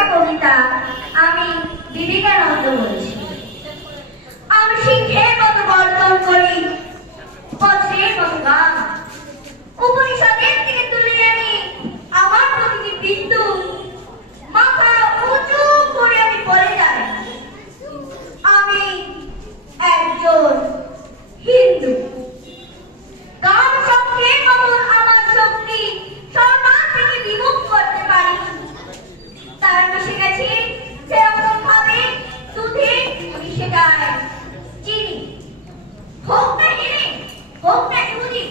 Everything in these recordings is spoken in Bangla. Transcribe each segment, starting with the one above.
লেখা কবিতা আমি বিবেকানন্দ বলছি। আমি সিংহের মতো গর্জন করি, বজ্রের মতো গান, উপনিষদের থেকে তুলে আনি আমার প্রতিটি বিন্দু, মাথা উঁচু করে আমি বলে যাই আমি একজন হিন্দু। গান শব্দের মতন আমার শক্তি সরকার থেকে বিমুখ করতে পারি। তার মিশে গেছে যেরকম ভাবে দুধে মিশে যায় চিনি। হোক না হিরে, হোক না ইহুদি,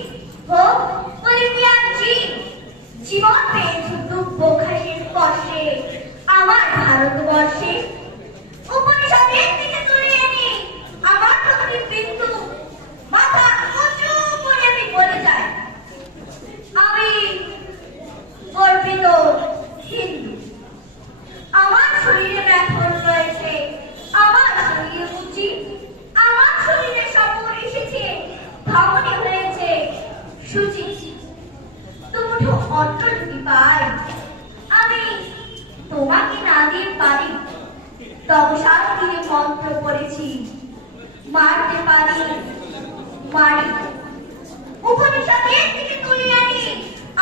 হোক অলিম্পিয়ান জিন, জীবন পেয়েছে দুব্য ঘাসের স্পর্শে আমার ভারতবর্ষে। উপনিষদের থেকে তুলে এনে আমার প্রতি বিন্দু, মাথা উঁচু করে আমি বলে যাই আমি গর্বিত হিন্দু। আমার শরীরে ব্যথন রয়েছে, আমার শরীরে উঁচি, আমার শরীরে সবর এসেছে, ভাবনে হয়েছে সুচি। দুমুঠো অন্ন যদি পাই আমি তোমাকে না দিয়ে পারি, তবসার তীরে মন্ত্র পড়েছি মারতে পারি মারি। উপনিষদের থেকে তুলে আনি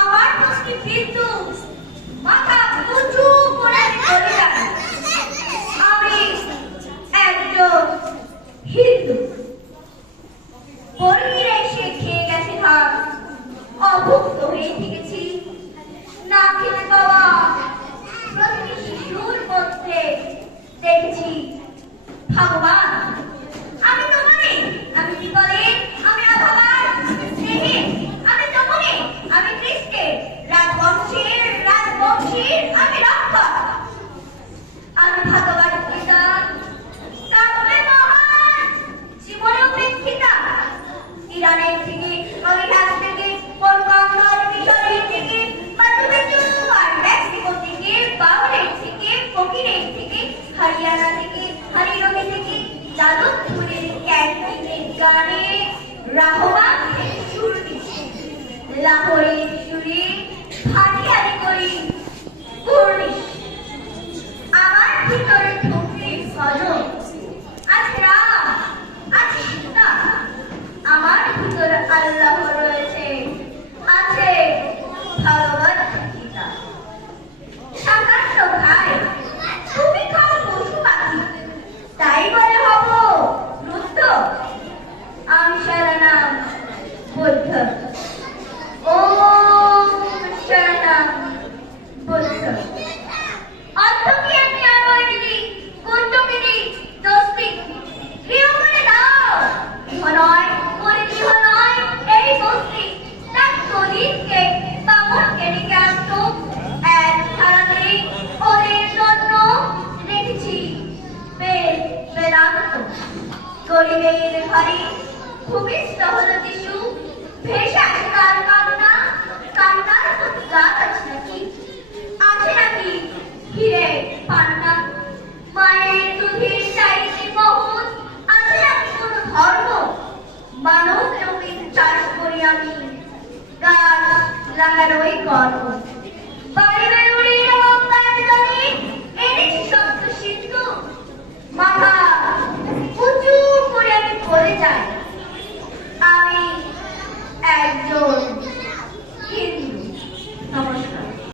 আমার প্রতি বিন্দু, মাথা উঁচু করে বলে যাই আমি একজন হিন্দু। বর্গিরা এসে খেয়ে গেছে ধান, অভুক্ত হয়ে থেকেছি না খেতে পাওয়া প্রতিটি শিশুর মধ্যে দেখেছি ভগবান। আমি তোমারে, আমি বিকলে, আমি অভাবার, আমি স্নেহে, আমি তমনে, আমি কৃষ্ণে, রাজবংশের আমি রক্ষক। আমি ভগবান গীতা কাব্যে মহান, জীবনে উপেক্ষিতা। ইরানের থেকে, ইরাক থেকে, কলকাতার মিশরের থেকে, মাধুবেজু আর মেক্সিকো থেকে, বাউলের থেকে, ফকিরের থেকে, হরিয়ানা থেকে, হরিরোহি থেকে, যাদবপুরের ক্যান্টিনের গানে রাহমান থেকে সুরবি, লাহোরের সুরে ভাটিয়ালি করি কুর্নিশ। আমার ভিতরে ঢুকলে ভজন আছে রাম, আছে সীতা, আমার ভিতরে আল্লাহ রয়েছে, আছে ভগবত গীতা। সামান্য খাই, তুমি খাও পশু পাখি, তাই বলে হব রুদ্ধ। আমি শরণাম বুদ্ধ, ওম শরণাম বুদ্ধ। অন্তকে আমি আরোহিণী, কুন্তকিনী, দস্তি, গৃহ করে দাও। গৃহ নয়, করে গৃহ নয়, এই বস্তি তার প্রদীপকে বামনকে ডেকে আনত এক ধারাতে ওদের জন্য রেখেছি বেদান্ত। গরিবের ঘরে ভূমিষ্ঠ হল যিশু, ভেসে আসে তার কান্না, কান্নার প্রতি গান আছে নাকি, আছে নাকি হিরে পান্না। মায়ের দুধের চাইতে বহুত আছে নাকি কোন ধর্ম, মানব জমির চাষ করি আমি, গাছ লাগানোই গর্ব।